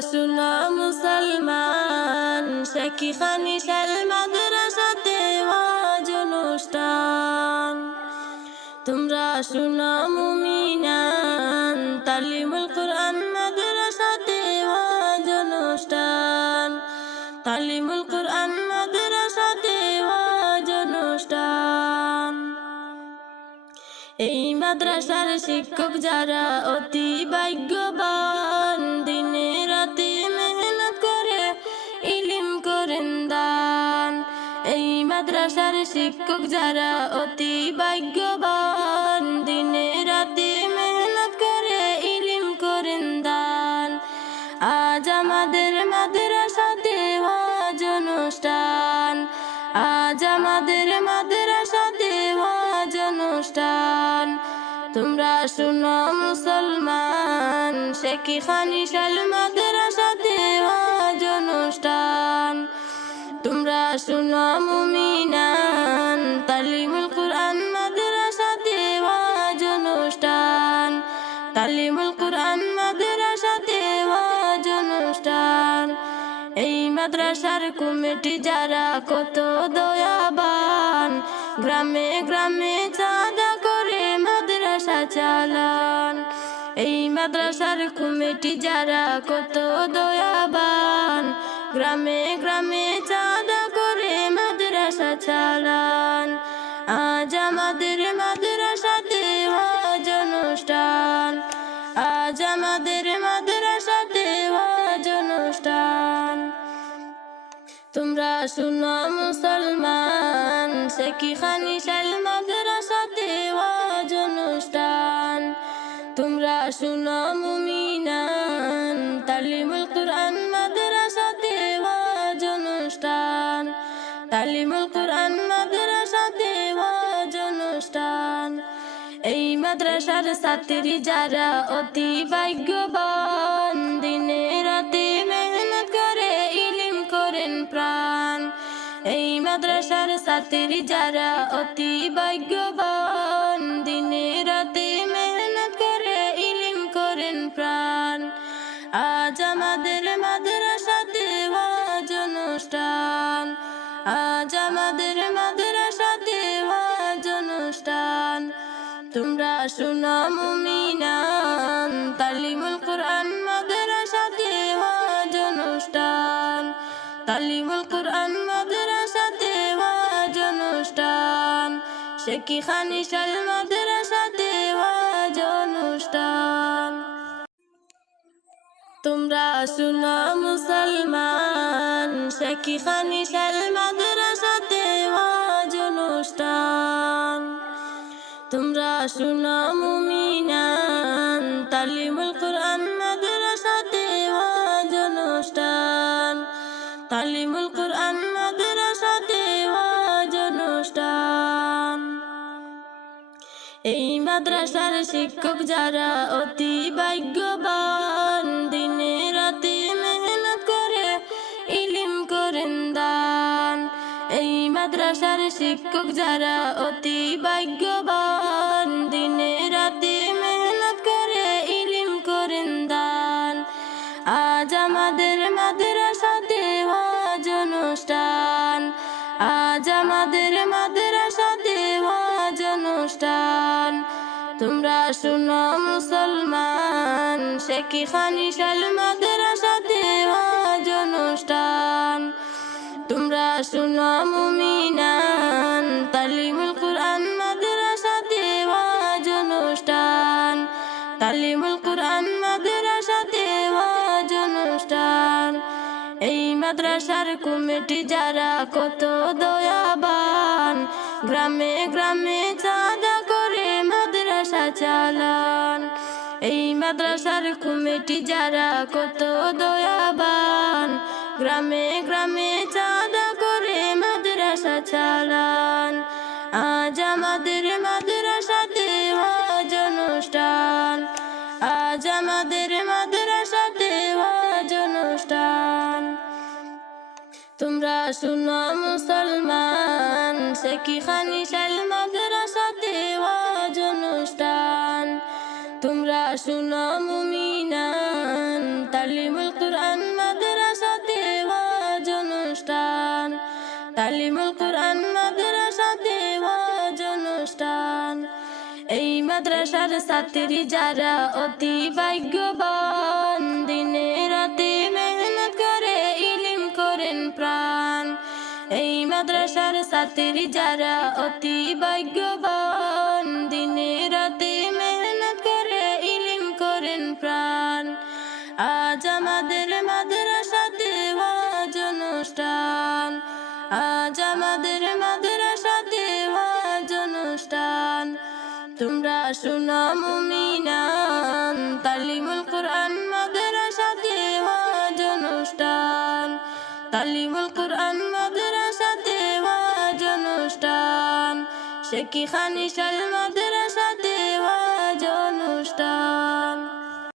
শুনো মুসলমান, শেখীখানি শাল মাদ্রাসাতে ওয়াজ অনুষ্ঠান। তোমরা শুনো মুমিনান, তালিমুল কুরআন মাদ্রাসাতে ওয়াজ অনুষ্ঠান। তালিমুল কুরআন মাদ্রাসাতে ওয়াজ অনুষ্ঠান। এই মাদ্রাসার শিক্ষক যারা অতি ভাগ্যবান, দিনে রাতে মেহনত করে ইলম করেন দান। এই মাদ্রাসার শিক্ষক যারা অতি ভাগ্যবান, দিনে রাতে মেহনত করে ইলম করেন দান। আজ আমাদের মাদ্রাসাতে ওয়াজ অনুষ্ঠান। আজ আমাদের মাদ্রাসাতে ওয়াজ অনুষ্ঠান। তোমরা শুনো মুসলমান, শেখীখানি শাল মাদ্রাসাতে ওয়াজ অনুষ্ঠান। তোমরা শুনো মুমিনান, তালিমুল কুরআন মাদ্রাসাতে ওয়াজ অনুষ্ঠান। তালিমুল কুরআন মাদ্রাসাতে ওয়াজ অনুষ্ঠান। এই মাদ্রাসার কমিটি যারা কত দয়াবান, গ্রামে গ্রামে চাঁদা করে মাদ্রাসা চালান। এই মাদ্রাসার কমিটি যারা কত দয়াবান, গ্রামে গ্রামে চাঁদা করে মাদ্রাসা চালান। আজ আমাদের মাদ্রাসাতে ওয়াজ অনুষ্ঠান। আজ আমাদের মাদ্রাসাতে ওয়াজ অনুষ্ঠান। তোমরা শুনো মুসলমান, শেখীখানি শাল মাদ্রাসাতে ওয়াজ অনুষ্ঠান। তোমরা শুনো মুমিনান, তালিমুল কুরআন মাদ্রাসাতে ওয়াজ অনুষ্ঠান। তালিমুল কুরআন মাদ্রাসাতে ওয়াজ অনুষ্ঠান। এই মাদ্রাসার ছাত্রী যারা অতি ভাগ্যবান, দিনে রাতে মেহনত করে ইলম করেন প্রাণ। এই মাদ্রাসার ছাত্রী যারা অতি ভাগ্যবান, দিনে রাতে মেহনত করে ইলম করেন প্রাণ। আজ আমাদের মাদ্রাসাতে ওয়াজ অনুষ্ঠান। আজ আমাদের মাদ্রাসাতে ওয়াজ অনুষ্ঠান। তোমরা শুনো মুমিনান, তালিমুল কুরআন মাদ্রাসাতে ওয়াজ অনুষ্ঠান। তালিমুল কুরআন মাদ্রাসাতে ওয়াজ অনুষ্ঠান। শেখীখানি শাল মাদ্রাসাতে ওয়াজ অনুষ্ঠান। তোমরা শুনো মুসলমান, শেখীখানি শাল মাদ্রাসাতে ওয়াজ অনুষ্ঠান। তোমরা শুনো মুমিনান, তালিমুল কুরআন মাদ্রাসাতে ওয়াজ অনুষ্ঠান। তালিমুল কুরআন মাদ্রাসাতে ওয়াজ অনুষ্ঠান। এই মাদ্রাসার শিক্ষক যারা অতি ভাগ্যবান, দিনে রাতে মেহনত করে ইলম করেন দান। এই মাদ্রাসার শিক্ষক যারা অতি ভাগ্যবান, দিনে রাতে মেহনত করে ইলম করেন দান। আজ আমাদের মাদ্রাসাতে ওয়াজ অনুষ্ঠান। আজ আমাদের মাদ্রাসাতে ওয়াজ অনুষ্ঠান। তোমরা শুনো মুসলমান, শেখীখানি শাল মাদ্রাসাতে ওয়াজ অনুষ্ঠান। তোমরা শুনো মুমিনান, তালিমুল কুরআন মাদ্রাসাতে ওয়াজ অনুষ্ঠান। তালিমুল কুরআন মাদ্রাসাতে ওয়াজ অনুষ্ঠান। এই মাদ্রাসার কমিটি যারা কত দয়াবান, গ্রামে গ্রামে চাঁদা করে মাদ্রাসা চালান। এই মাদ্রাসার কমিটি যারা কত দয়াবান, গ্রামে গ্রামে চাঁদা করে মাদ্রাসা চালান। আজ আমাদের মাদ্রাসাতে ওয়াজ অনুষ্ঠান। আজ আমাদের মাদ্রাসাতে ওয়াজ অনুষ্ঠান। তোমরা শুনো মুসলমান, শেখীখানি শাল মাদ্রাসাতে ওয়াজ অনুষ্ঠান। তোমরা শুনো মুমিনান, তালিমুল কুরআন তালিমুল কুরআন মাদ্রাসাতে ওয়াজ অনুষ্ঠান। এই মাদ্রাসার ছাত্রী যারা অতি ভাগ্যবান, দিনে রাতে মেহনত করে ইলম করেন প্রাণ। এই মাদ্রাসার ছাত্রী যারা অতি ভাগ্যবান, দিনে রাতে মেহনত করে ইলম করেন প্রাণ। আজ আমাদের মাদ্রাসাতে ওয়াজ অনুষ্ঠান, আজ আমাদের মাদ্রাসাতে ওয়াজ অনুষ্ঠান। তোমরা শুনো মুমিনান, তালিমুল কুরআন মাদ্রাসাতে ওয়াজ অনুষ্ঠান। তালিমুল কুরআন মাদ্রাসাতে ওয়াজ অনুষ্ঠান। শেখি খানিশাল মাদ্রাসা